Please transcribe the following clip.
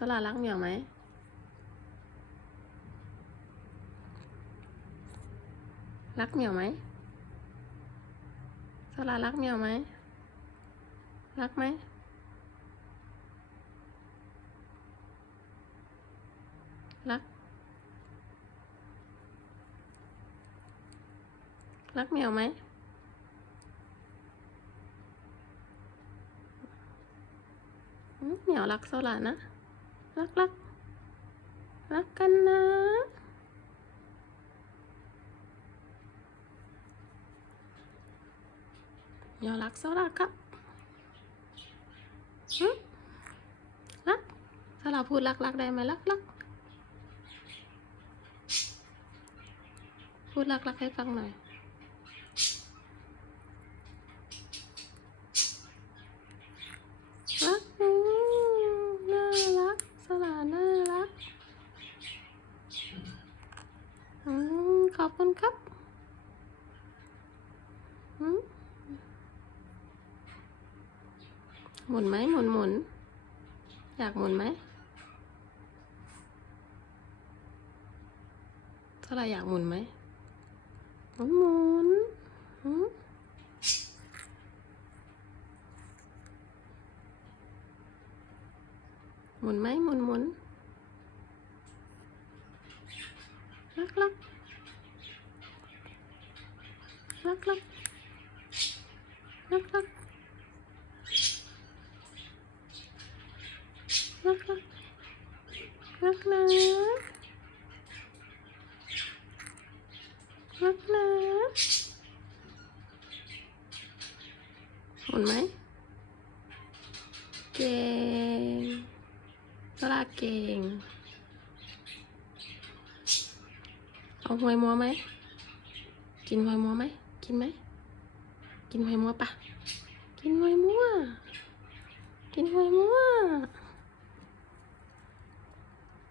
สลารักเหมียวไหมรักเหมียวไหมสลารักเหมียวไหมรักไหมรัก รักเหมียวไหมอืมเหมียวรักโซลานะ รักรักรักกันนะเหมียวรักโซลาครับหึรักโซลาพูดรักรักได้ไหมรักรักพูดรักรักให้ฟังหน่อย รักอืมน่ารักสลาน่ารักอืม ขอบคุณครับหมุนไหมหมุนหมุนอยากหมุนไหมสลาอยากหมุนไหมหมุนหมุนหมุนไหมหมุนหมุนลักลัก ลักลักลักลักลักลักลักนะลักนะหมุนไหมเก่งสลาเก่ง เอาหวยมัวไหม กินหวยมัวไหม กินไหม กินหอยมัวปะ กินหอยมัว กินหอยมัว